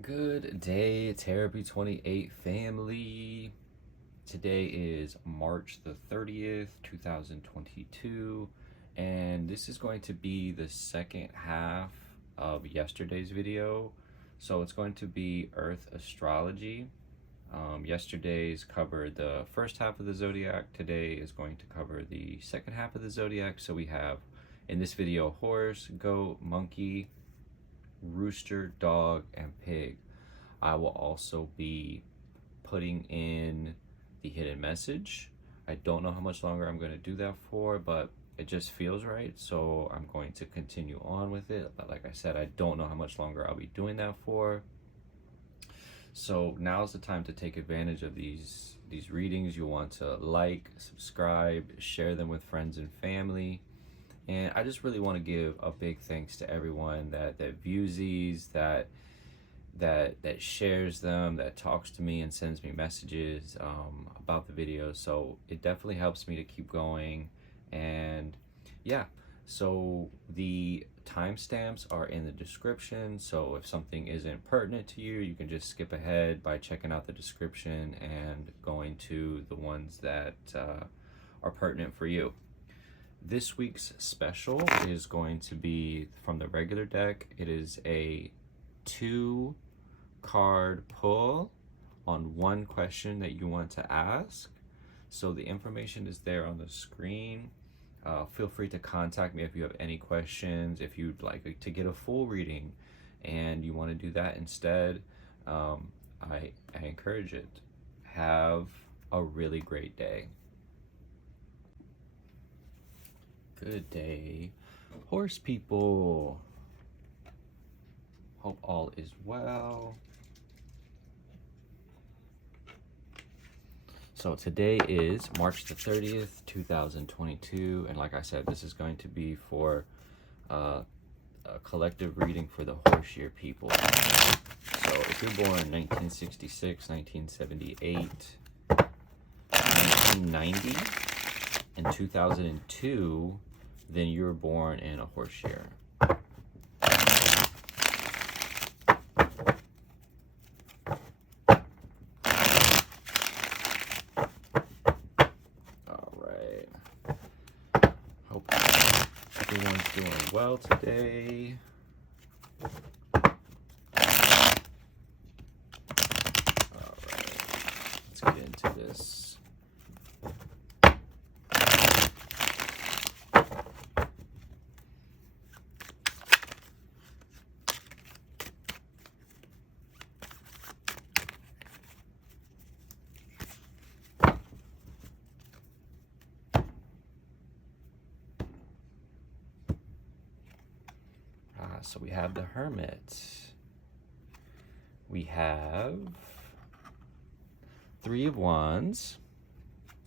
Good day, Therapy 28 family. Today is March the 30th, 2022, and this is going to be the second half of yesterday's video. So it's going to be Earth astrology. Yesterday's covered the first half of the zodiac. Today is going to cover the second half of the zodiac. So we have in this video horse, goat, monkey, rooster, dog, and pig. I will also be putting in the hidden message. I don't know how much longer I'm going to do that for, but it just feels right, so I'm going to continue on with it. But like I said, I don't know how much longer I'll be doing that for. So now's the time to take advantage of these readings. You'll want to like, subscribe, share them with friends and family. And I just really want to give a big thanks to everyone that views these, that shares them, that talks to me and sends me messages about the videos. So it definitely helps me to keep going. And yeah, so the timestamps are in the description. So if something isn't pertinent to you, you can just skip ahead by checking out the description and going to the ones that are pertinent for you. This week's special is going to be from the regular deck. It is a 2-card pull on one question that you want to ask. So the information is there on the screen. Feel free to contact me if you have any questions. If you'd like to get a full reading and you want to do that instead, I encourage it. Have a really great day. Good day, horse people. Hope all is well. So today is March the 30th, 2022, and like I said, this is going to be for a collective reading for the horse year people. So if you're born in 1966, 1978, 1990, and 2002, then you were born in a horse year. All right. Hope everyone's doing well today. All right. Let's get into this. So we have the Hermit. We have 3 of Wands.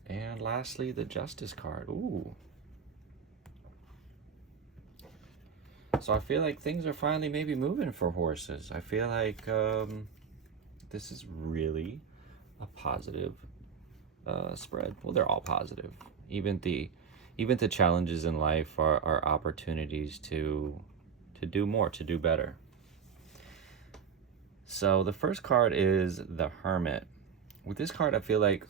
And lastly, the Justice card. Ooh. So I feel like things are finally maybe moving for horses. I feel like this is really a positive spread. Well, they're all positive. Even the challenges in life are opportunities to do more, to do better. So the first card is the Hermit. With this card, I feel like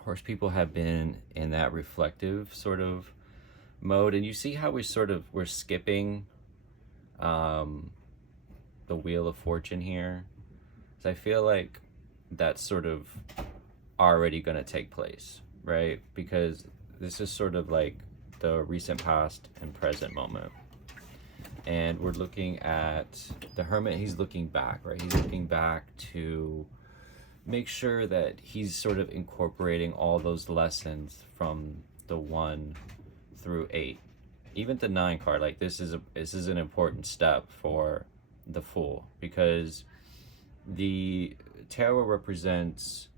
horse people have been in that reflective sort of mode, and you see how we're skipping the Wheel of Fortune here. So I feel like that's sort of already going to take place, right? Because this is sort of like the recent past and present moment. And we're looking at the Hermit. He's looking back, right? He's looking back to make sure that he's sort of incorporating all those lessons from the 1 through 8. Even the 9 card, like this is an important step for the Fool, because the tarot represents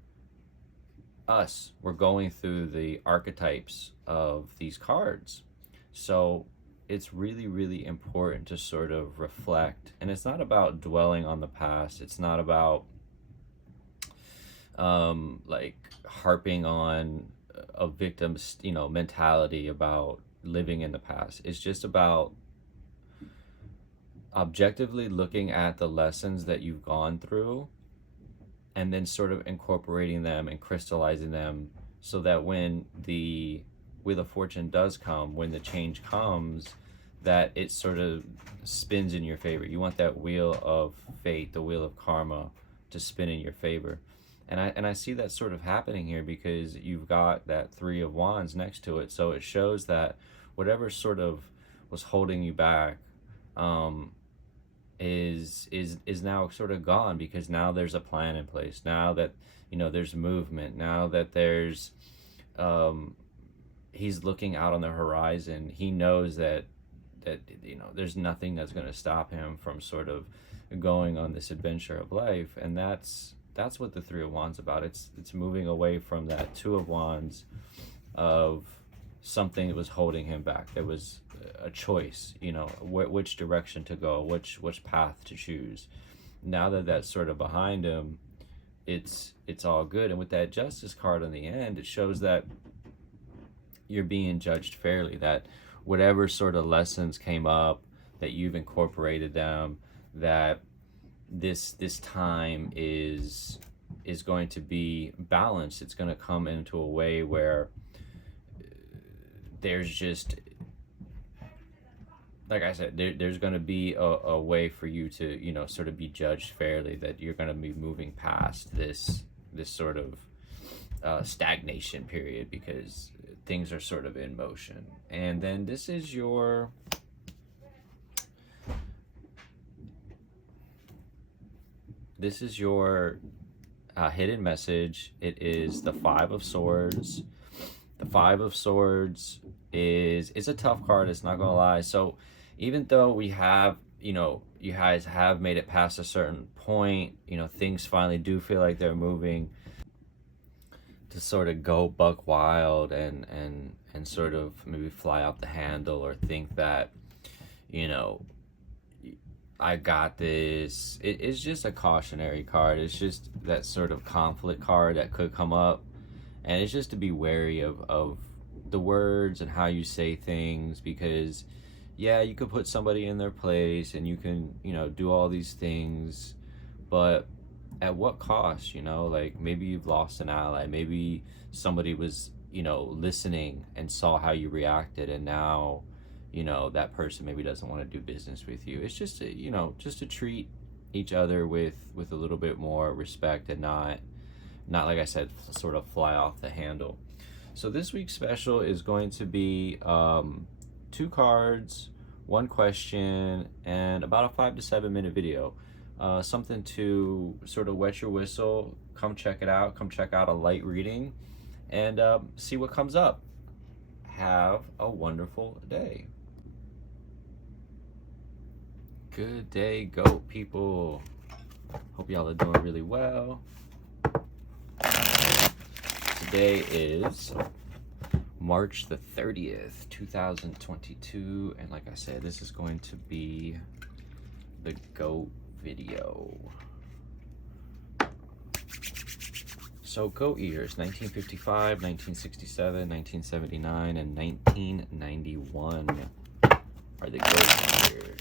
us. We're going through the archetypes of these cards. So it's really, really important to sort of reflect. And it's not about dwelling on the past. It's not about like harping on a victim's, mentality about living in the past. It's just about objectively looking at the lessons that you've gone through and then sort of incorporating them and crystallizing them so that when the Wheel of Fortune does come, when the change comes, that it sort of spins in your favor. You want that wheel of fate, the wheel of karma, to spin in your favor. And I see that sort of happening here because you've got that Three of Wands next to it. So it shows that whatever sort of was holding you back is now sort of gone, because now there's a plan in place. Now that, you know, there's movement. Now that there's he's looking out on the horizon. He knows that you know, there's nothing that's going to stop him from sort of going on this adventure of life. And that's what the Three of Wands about. It's moving away from that Two of Wands of something that was holding him back. There was a choice, you know, which direction to go, which path to choose. Now that that's sort of behind him, it's all good. And with that Justice card on the end, it shows that you're being judged fairly, that whatever sort of lessons came up, that you've incorporated them, that this time is going to be balanced. It's going to come into a way where there's just, like I said, there's going to be a way for you to, you know, sort of be judged fairly, that you're going to be moving past this sort of stagnation period, because things are sort of in motion. And then this is your hidden message. It is the Five of Swords. The Five of Swords is a tough card, it's not gonna lie. So even though we have, you know, you guys have made it past a certain point, you know, things finally do feel like they're moving to sort of go buck wild and sort of maybe fly out the handle, or think that, you know, I got this. It's just a cautionary card. It's just that sort of conflict card that could come up, and it's just to be wary of the words and how you say things, because yeah, you could put somebody in their place and you can, you know, do all these things, but at what cost? You know, like maybe you've lost an ally, maybe somebody was, you know, listening and saw how you reacted, and now, you know, that person maybe doesn't want to do business with you. It's just to, you know, just to treat each other with a little bit more respect, and not like I said, sort of fly off the handle. So this week's special is going to be 2 cards, 1 question, and about a 5 to 7 minute video. Something to sort of wet your whistle. Come check it out. Come check out a light reading and see what comes up. Have a wonderful day. Good day, goat people. Hope y'all are doing really well. Today is March the 30th, 2022, and like I said, this is going to be the goat video. So goat years, 1955, 1967, 1979, and 1991 are the goat years.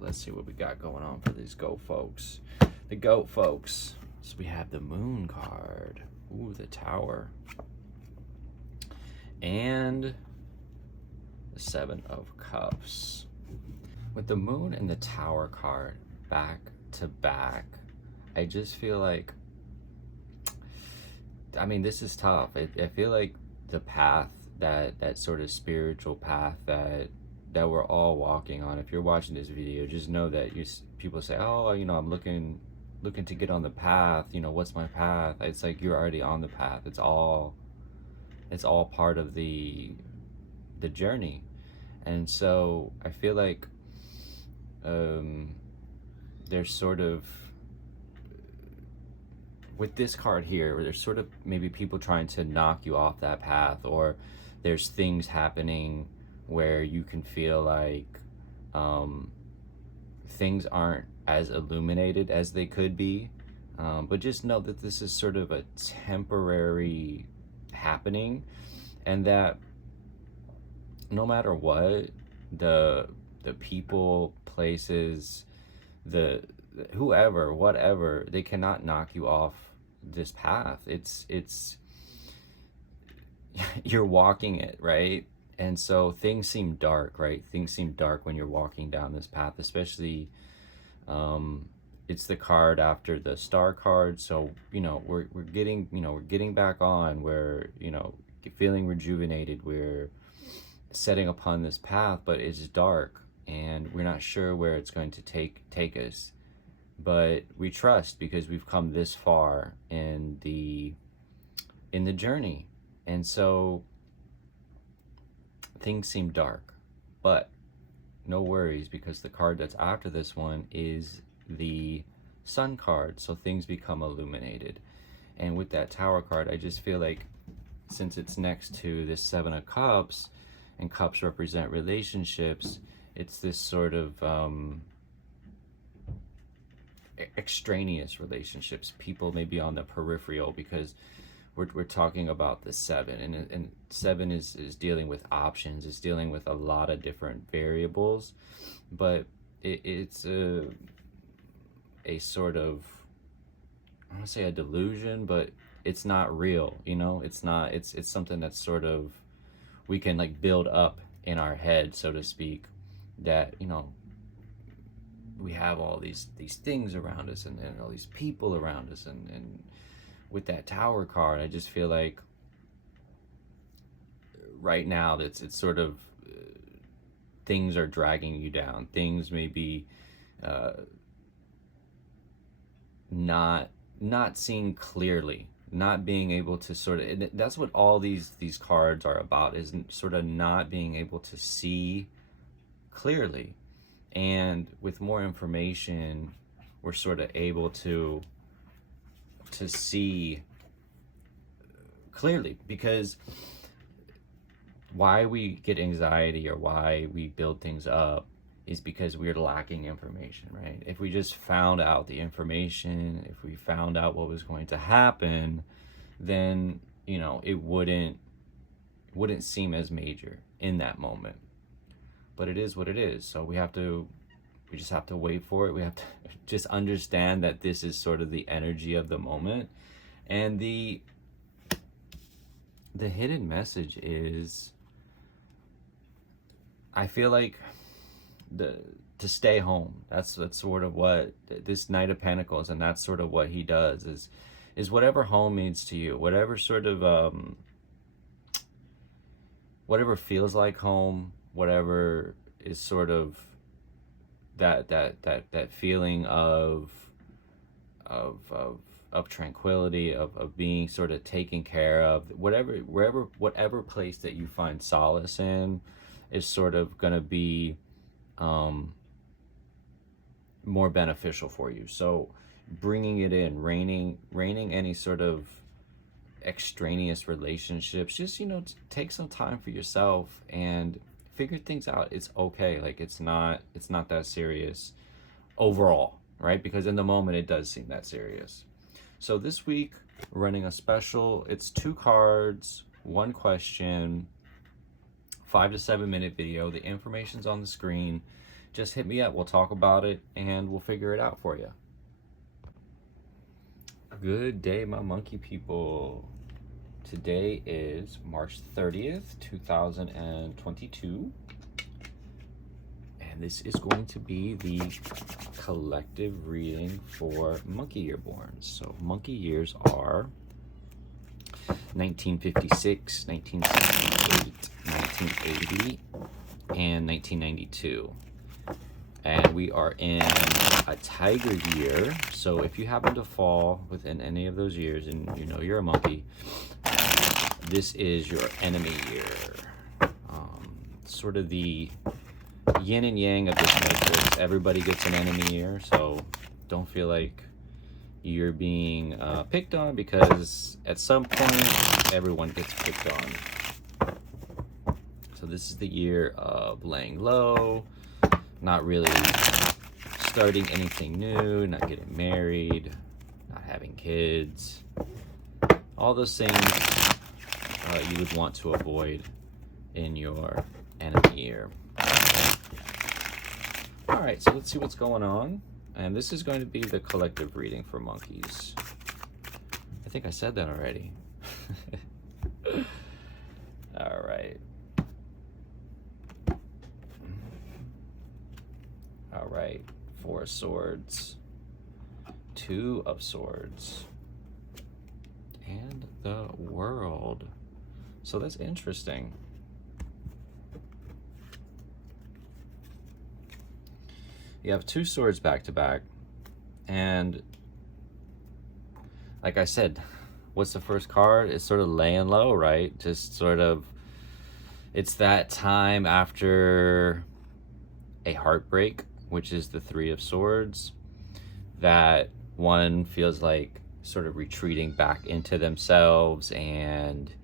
Let's see what we got going on for these goat folks. The goat folks. So we have the Moon card. Ooh, the Tower. And the Seven of Cups. With the Moon and the Tower card back to back, I just feel like, I mean, this is tough. I feel like the path, that sort of spiritual path that we're all walking on. If you're watching this video, just know that people say, oh, you know, I'm looking to get on the path, you know, what's my path? It's like you're already on the path. It's all part of the the journey. And so I feel like there's sort of, with this card here, where there's sort of maybe people trying to knock you off that path, or there's things happening where you can feel like things aren't as illuminated as they could be. But just know that this is sort of a temporary happening, and that no matter what, the people, places, the whoever, whatever, they cannot knock you off this path. It's you're walking it, right? And so things seem dark, right? Things seem dark when you're walking down this path, especially it's the card after the star card. So, we're getting back on, we're, feeling rejuvenated, we're setting upon this path, but it's dark and we're not sure where it's going to take us. But we trust, because we've come this far in the journey. And so things seem dark, but no worries, because the card that's after this one is the Sun card, so things become illuminated. And with that Tower card, I just feel like, since it's next to this Seven of Cups, and cups represent relationships, it's this sort of extraneous relationships. People may be on the peripheral, because we're talking about the seven, and seven is dealing with options, it's dealing with a lot of different variables, but it's a sort of, I don't want to say a delusion, but it's not real, it's not, it's something that's sort of, we can like build up in our head, so to speak, that we have all these things around us, and all these people around us, and with that Tower card, I just feel like right now it's sort of things are dragging you down. Things may be not seeing clearly, not being able to sort of, and that's what all these cards are about, is sort of not being able to see clearly. And with more information, we're sort of able to see clearly. Because why we get anxiety, or why we build things up, is because we're lacking information, right? If we just found out the information, if we found out what was going to happen, then it wouldn't seem as major in that moment. But it is what it is. So we just have to wait for it. We have to just understand that this is sort of the energy of the moment. And the hidden message is, I feel like, to stay home. That's sort of what this Knight of Pentacles, and that's sort of what he does, is whatever home means to you, whatever sort of whatever feels like home, whatever is sort of that feeling of tranquility, of being sort of taken care of, whatever place that you find solace in, is sort of going to be more beneficial for you. So bringing it in, reining any sort of extraneous relationships, just take some time for yourself and figure things out. It's okay. Like, it's not that serious overall, right? Because in the moment it does seem that serious. So this week we're running a special. It's 2 cards, 1 question, 5 to 7 minute video. The information's on the screen. Just hit me up. We'll talk about it and we'll figure it out for you. Good day, my monkey people. Today is March 30th, 2022. And this is going to be the collective reading for monkey year borns. So monkey years are 1956, 1968, 1980, and 1992. And we are in a tiger year. So if you happen to fall within any of those years, and you're a monkey, this is your enemy year. sort of the yin and yang of this matrix. Everybody gets an enemy here, so don't feel like you're being picked on, because at some point everyone gets picked on. So this is the year of laying low, not really starting anything new, not getting married, not having kids, all those things you would want to avoid in your enemy year. All right, so let's see what's going on. And this is going to be the collective reading for monkeys. I think I said that already. All right. All right, 4 of Swords, 2 of Swords, and the World. So that's interesting. You have 2 swords back to back, and like I said, what's the first card? It's sort of laying low, right? Just sort of, it's that time after a heartbreak, which is the 3 of Swords, that one feels like sort of retreating back into themselves and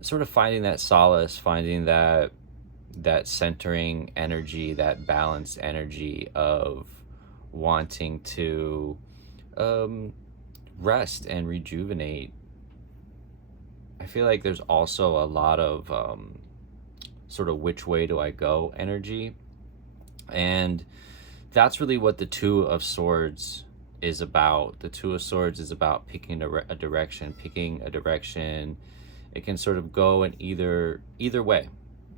sort of finding that solace, finding that centering energy, that balanced energy of wanting to rest and rejuvenate. I feel like there's also a lot of sort of which way do I go energy, and that's really what the 2 of Swords is about. The 2 of Swords is about picking a direction, It can sort of go in either way.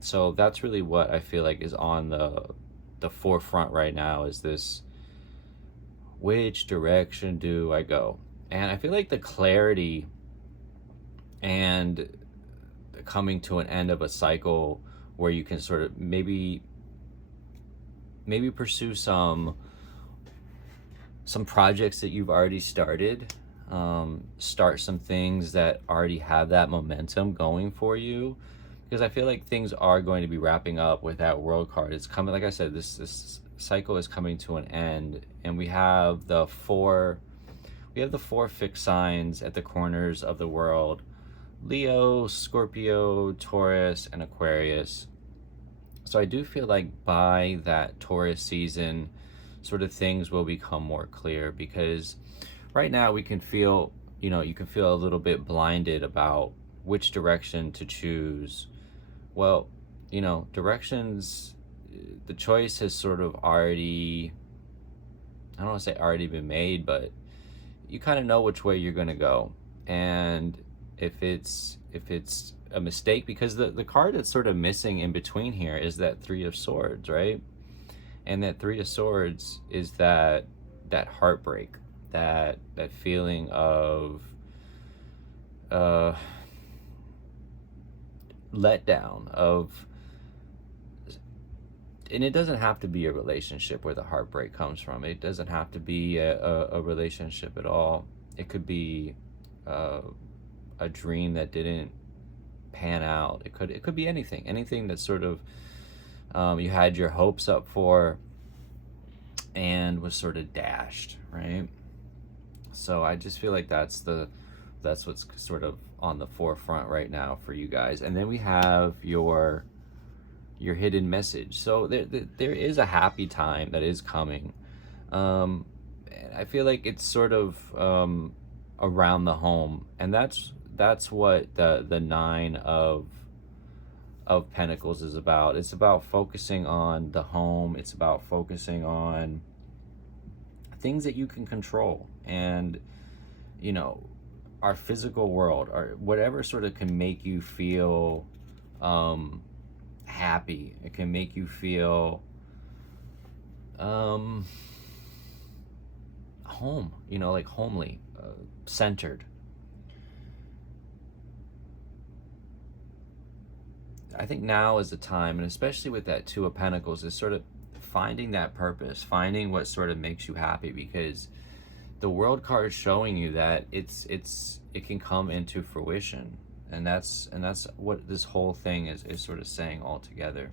So that's really what I feel like is on the forefront right now, is this, which direction do I go? And I feel like the clarity and the coming to an end of a cycle where you can sort of maybe pursue some projects that you've already started, start some things that already have that momentum going for you, because I feel like things are going to be wrapping up with that World card. It's coming, like I said, this cycle is coming to an end, and we have the four fixed signs at the corners of the world: Leo, Scorpio, Taurus, and Aquarius. So I do feel like by that Taurus season, sort of things will become more clear, because right now we can feel, you can feel a little bit blinded about which direction to choose. Well, directions, the choice has sort of already, I don't want to say already been made, but you kind of know which way you're going to go. And if it's a mistake, because the card that's sort of missing in between here is that 3 of Swords, right? And that 3 of Swords is that heartbreak, that feeling of letdown, and it doesn't have to be a relationship where the heartbreak comes from. It doesn't have to be a relationship at all. It could be a dream that didn't pan out. It could be anything that sort of you had your hopes up for and was sort of dashed, right? So I just feel like that's what's sort of on the forefront right now for you guys. And then we have your hidden message. So there is a happy time that is coming. And I feel like it's sort of around the home, and that's what the 9 of Pentacles is about. It's about focusing on the home. It's about focusing on things that you can control, and our physical world, or whatever sort of can make you feel happy. It can make you feel home, like homely, centered. I think now is the time, and especially with that 2 of Pentacles, is sort of finding that purpose, finding what sort of makes you happy, because the World card is showing you that it can come into fruition. And that's what this whole thing is sort of saying all together.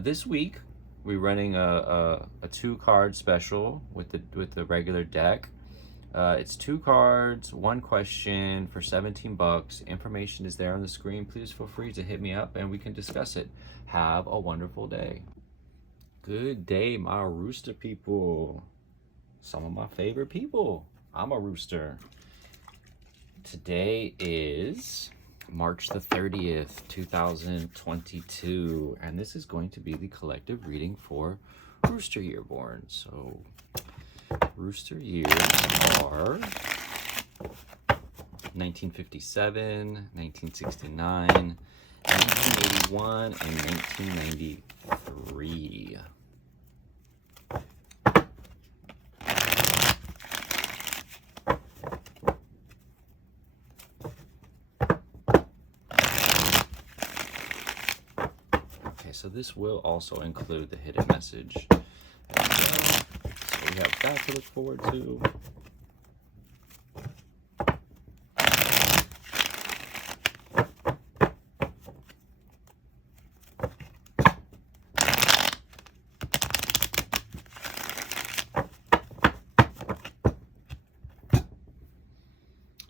This week we're running a 2-card special with the regular deck. It's 2 cards, 1 question for $17. Information is there on the screen. Please feel free to hit me up and we can discuss it. Have a wonderful day. Good day, my rooster people. Some of my favorite people. I'm a rooster. Today is March the 30th, 2022, and this is going to be the collective reading for Rooster Yearborn. So, Rooster years are 1957, 1969, 1981, and 1993. So this will also include the hidden message. So we have that to look forward to.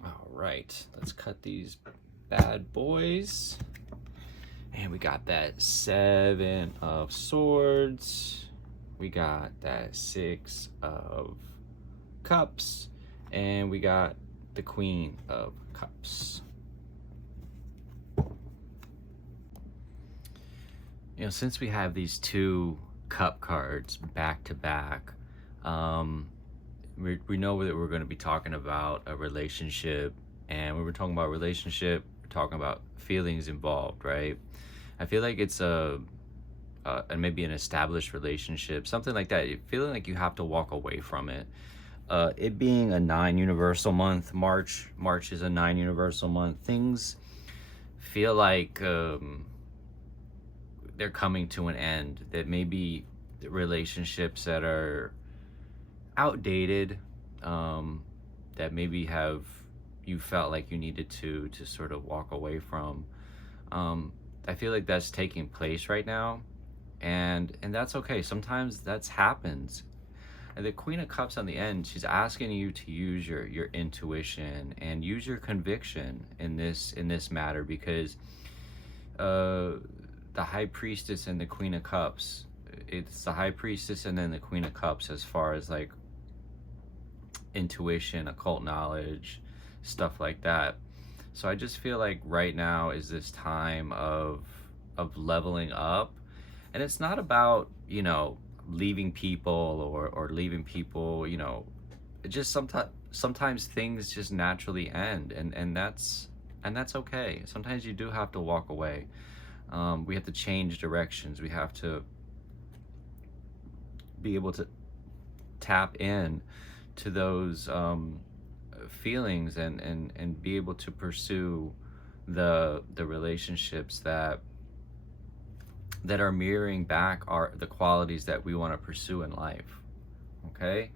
All right, let's cut these bad boys. And we got that 7 of Swords. We got that 6 of Cups. And we got the Queen of Cups. You know, since we have these 2 Cup cards back to back, we know that we're going to be talking about a relationship. And when we're talking about relationship, we're talking about feelings involved, right? I feel like it's maybe an established relationship, something like that. You're feeling like you have to walk away from it. It being a 9 universal month, March is a 9 universal month. Things feel like they're coming to an end. That maybe relationships that are outdated, that maybe you felt like you needed to sort of walk away from. I feel like that's taking place right now, and that's okay. Sometimes that happens. And the Queen of Cups on the end, she's asking you to use your intuition and use your conviction in this matter, because the High Priestess and the Queen of Cups, it's the High Priestess and then the Queen of Cups as far as like intuition, occult knowledge, stuff like that. So I just feel like right now is this time of leveling up. And it's not about, leaving people or leaving people, it just sometimes things just naturally end, and that's okay. Sometimes you do have to walk away. We have to change directions. We have to be able to tap in to those feelings and be able to pursue the relationships that are mirroring back the qualities that we want to pursue in life. Okay,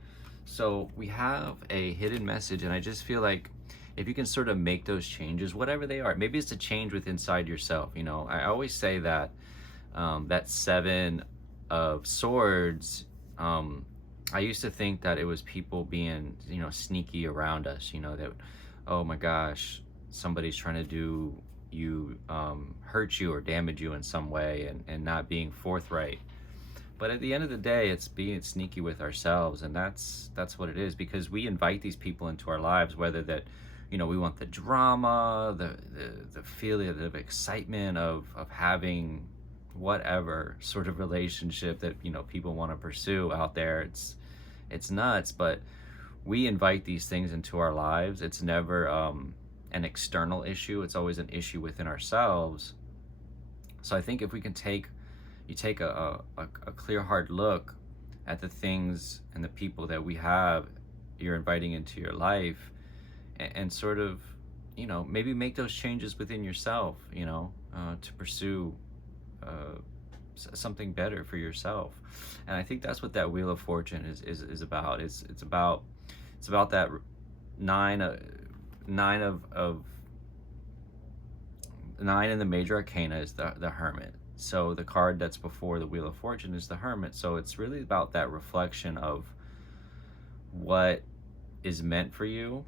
so we have a hidden message, and I just feel like if you can sort of make those changes, whatever they are, maybe it's a change with inside yourself. I always say that that 7 of Swords, I used to think that it was people being, sneaky around us, that, oh my gosh, somebody's trying to do you, hurt you or damage you in some way, and not being forthright. But at the end of the day, it's being sneaky with ourselves, and that's what it is, because we invite these people into our lives, whether that, we want the drama, the feeling of excitement of having whatever sort of relationship that people want to pursue out there. It's nuts, but we invite these things into our lives. It's never an external issue. It's always an issue within ourselves. So I think if we can take a clear, hard look at the things and the people that you're inviting into your life, and sort of, maybe make those changes within yourself, to pursue something better for yourself. And I think that's what that Wheel of Fortune is about. It's about that nine of 9 in the major arcana is the Hermit. So the card that's before the Wheel of Fortune is the Hermit. So it's really about that reflection of what is meant for you,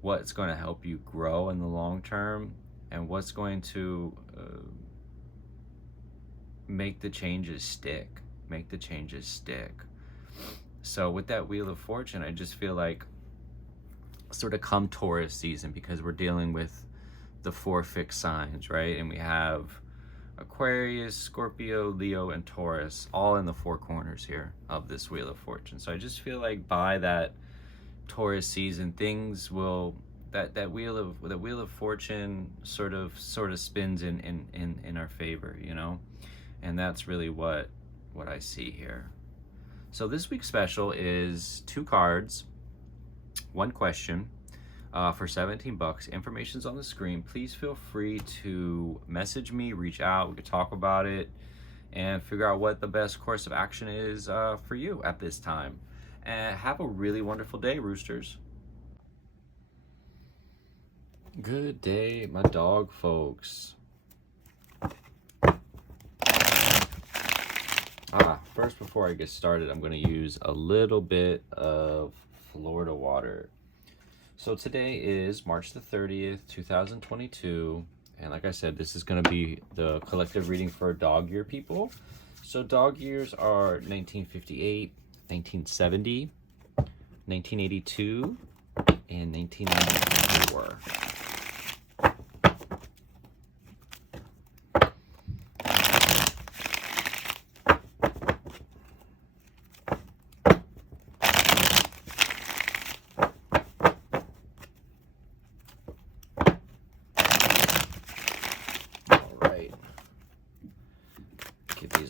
what's going to help you grow in the long term, and what's going to make the changes stick. So with that Wheel of Fortune, I just feel like sort of come Taurus season, because we're dealing with the 4 fixed signs, right? And we have Aquarius, Scorpio, Leo, and Taurus all in the 4 corners here of this Wheel of Fortune. So I just feel like by that Taurus season, things will that wheel of fortune sort of spins in our favor, you know? And that's really what I see here. So this week's special is 2 cards, 1 question, for $17. Information's on the screen. Please feel free to message me, reach out, we could talk about it and figure out what the best course of action is for you at this time. And have a really wonderful day, roosters. Good day, my dog folks. First, before I get started, I'm going to use a little bit of Florida water. So today is March the 30th, 2022. And like I said, this is going to be the collective reading for dog year people. So dog years are 1958, 1970, 1982, and 1994.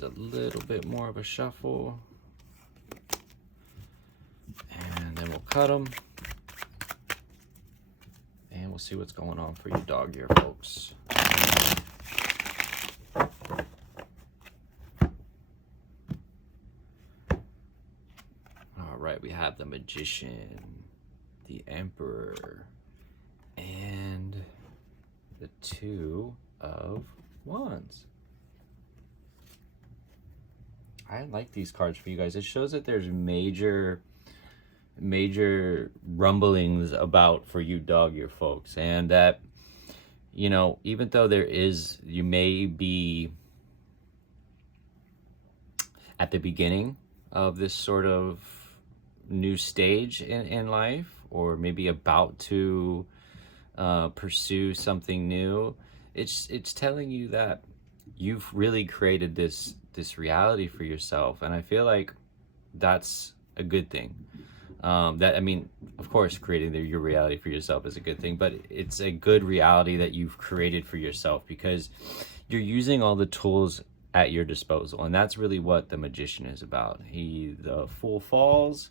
A little bit more of a shuffle, and then we'll cut them, and we'll see what's going on for you dog year folks. All right, we have the Magician, the Emperor, and the 2 of Wands. I like these cards for you guys. It shows that there's major rumblings about for you dog year folks, and that, you know, even though you may be at the beginning of this sort of new stage in life, or maybe about to pursue something new, it's telling you that you've really created this reality for yourself, and I feel like that's a good thing. That, I mean, of course, creating your reality for yourself is a good thing, but it's a good reality that you've created for yourself because you're using all the tools at your disposal, and that's really what the Magician is about. The Fool falls.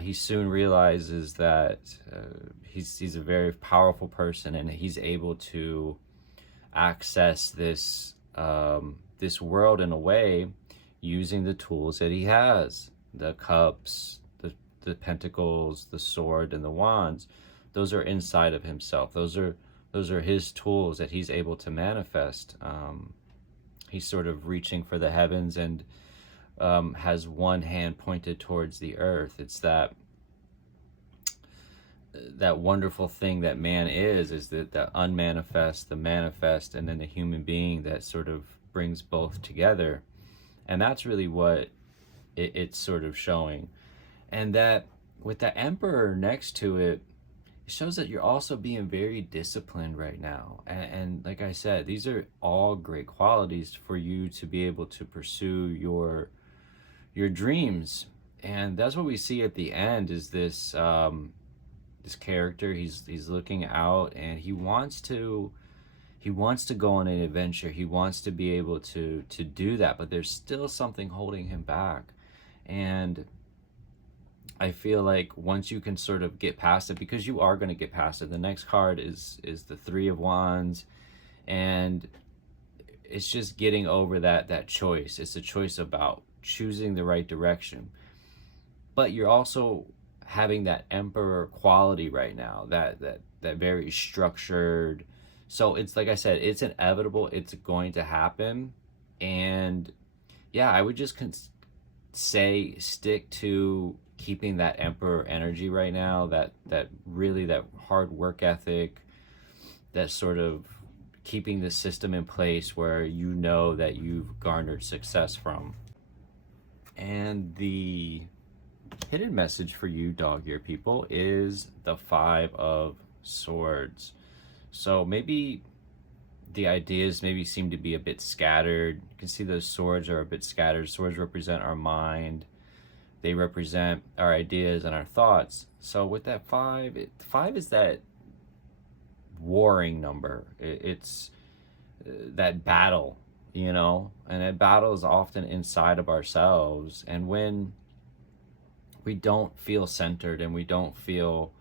He soon realizes that he's a very powerful person, and he's able to access this world in a way using the tools that he has. The cups, the pentacles, the sword, and the wands, those are inside of himself. Those are his tools that he's able to manifest. He's sort of reaching for the heavens and has one hand pointed towards the earth. It's that wonderful thing that man is that unmanifest, the manifest, and then the human being that sort of brings both together. And that's really what it's sort of showing. And that with the Emperor next to it, it shows that you're also being very disciplined right now. And like I said, these are all great qualities for you to be able to pursue your dreams. And that's what we see at the end is this this character. He's looking out, and he wants to go on an adventure. He wants to be able to do that, but there's still something holding him back. And I feel like once you can sort of get past it, because you are going to get past it. The next card is the 3 of Wands, and it's just getting over that choice. It's a choice about choosing the right direction. But you're also having that Emperor quality right now, that very structured, So it's like I said, it's inevitable, it's going to happen. And yeah, I would just say stick to keeping that emperor energy right now, that really that hard work ethic, that sort of keeping the system in place where you know that you've garnered success from. And the hidden message for you dog ear people is the Five of Swords. So maybe the ideas maybe seem to be a bit scattered. You can see those swords are a bit scattered. Swords represent our mind. They represent our ideas and our thoughts. So with that five, five is that warring number. It's that battle, you know, and that battle is often inside of ourselves. And when we don't feel centered and we don't feel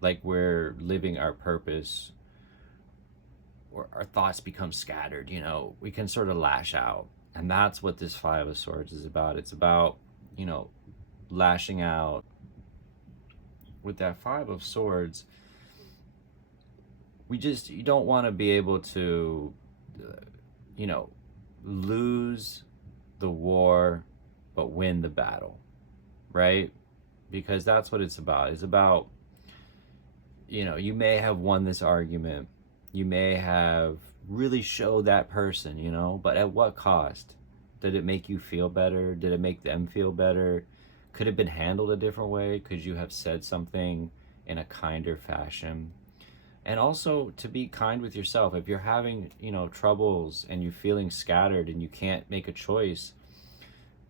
like we're living our purpose, or our thoughts become scattered, you know, we can sort of lash out. And that's what this Five of Swords is about. It's about, you know, lashing out. With that Five of Swords, you don't want to be able to, you know, lose the war, but win the battle, right? Because that's what it's about. It's about, you know, you may have won this argument. You may have really showed that person, you know, but at what cost? Did it make you feel better? Did it make them feel better? Could it have been handled a different way? Could you have said something in a kinder fashion? And also to be kind with yourself. If you're having, you know, troubles and you're feeling scattered and you can't make a choice,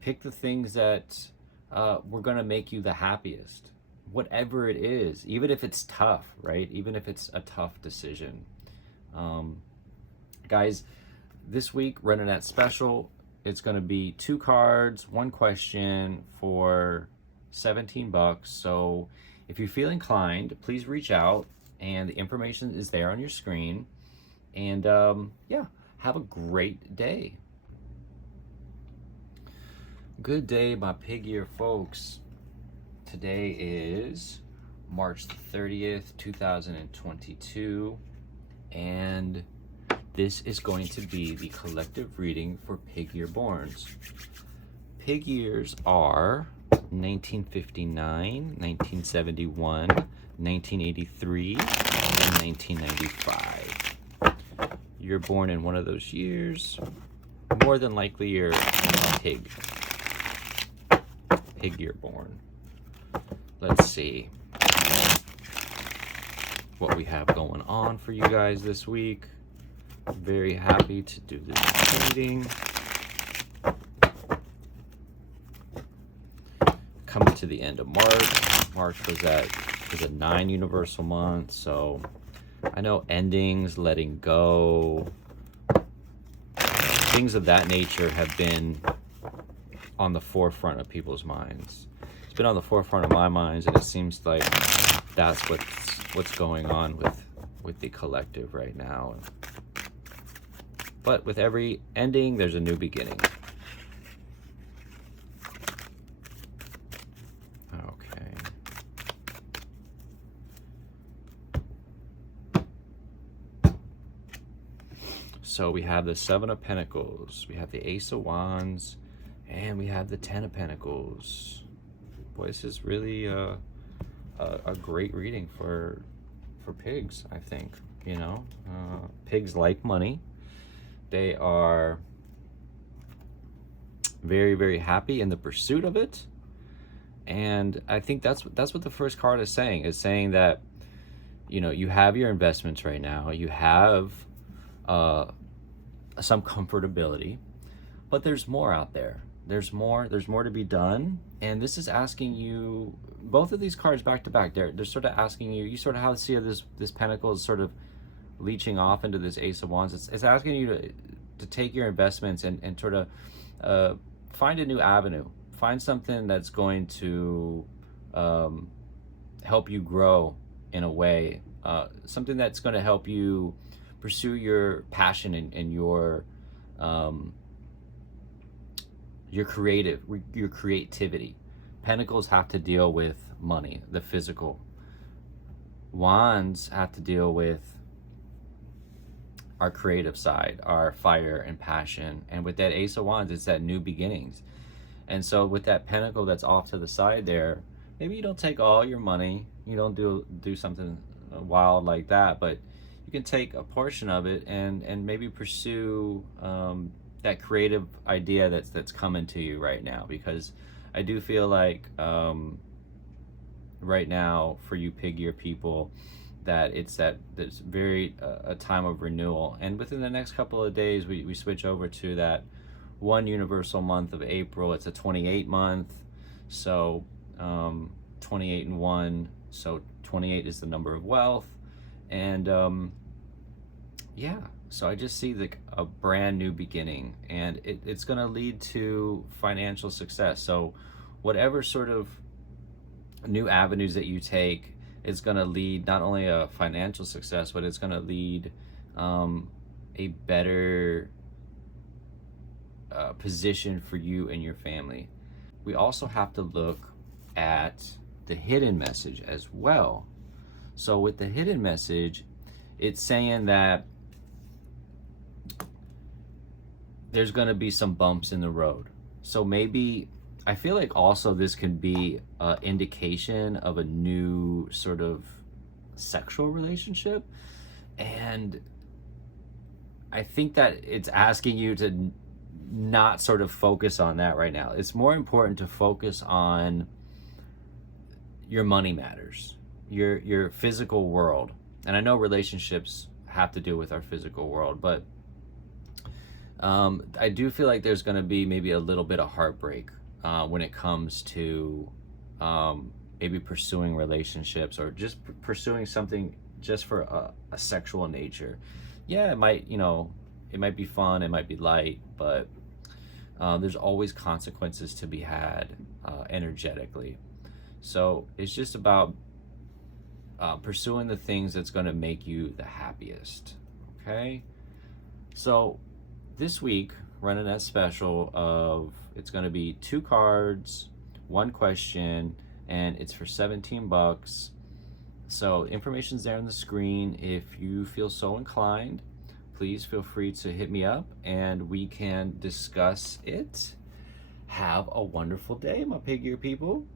pick the things that were going to make you the happiest. Whatever it is, even if it's tough, right? Even if it's a tough decision. Guys, this week running that special, it's going to be 2 cards, 1 question for $17. So if you feel inclined, please reach out, and the information is there on your screen. And yeah, have a great day. Good day, my pig ear folks. Today is March 30th, 2022, and this is going to be the collective reading for pig year borns. Pig years are 1959, 1971, 1983, and 1995. You're born in one of those years, more than likely you're a pig year born. Let's see what we have going on for you guys this week. Very happy to do this reading. Coming to the end of March. March was a 9 universal month, so I know endings, letting go, things of that nature have been on the forefront of people's minds. It's been on the forefront of my minds, and it seems like that's what's going on with the collective right now. But with every ending, there's a new beginning. Okay. So we have the Seven of Pentacles, we have the Ace of Wands, and we have the Ten of Pentacles. Boy, this is really a great reading for pigs, I think. You know, pigs like money. They are very, very happy in the pursuit of it. And I think that's what the first card is saying that, you know, you have your investments right now. You have some comfortability, but there's more out there. There's more to be done. And this is asking you, both of these cards back to back, they're sort of asking you, you sort of have to see this pentacle is sort of leeching off into this Ace of Wands. It's asking you to take your investments and sort of find a new avenue. Find something that's going to help you grow in a way. Something that's going to help you pursue your passion and your creativity. Pentacles have to deal with money, the physical. Wands have to deal with our creative side, our fire and passion. And with that Ace of Wands, it's that new beginnings. And so with that Pentacle that's off to the side there, maybe you don't take all your money, you don't do something wild like that, but you can take a portion of it and maybe pursue that creative idea that's coming to you right now. Because I do feel like right now for you pig year people, that there's very a time of renewal. And within the next couple of days, we switch over to that one universal month of April. It's a 28 month, so 28 and 1, so 28 is the number of wealth. And yeah, so I just see like a brand new beginning, and it's going to lead to financial success. So whatever sort of new avenues that you take, it's going to lead not only a financial success, but it's going to lead a better position for you and your family. We also have to look at the hidden message as well. So with the hidden message, it's saying that there's going to be some bumps in the road. So maybe, I feel like also this can be an indication of a new sort of sexual relationship. And I think that it's asking you to not sort of focus on that right now. It's more important to focus on your money matters, your physical world. And I know relationships have to do with our physical world, but I do feel like there's going to be maybe a little bit of heartbreak when it comes to maybe pursuing relationships, or just pursuing something just for a sexual nature. Yeah, it might be fun, it might be light, but there's always consequences to be had energetically. So it's just about pursuing the things that's going to make you the happiest. Okay, so this week running that special of, it's going to be 2 cards, 1 question, and it's for $17. So information's there on the screen. If you feel so inclined, please feel free to hit me up and we can discuss it. Have a wonderful day, my pig ear people.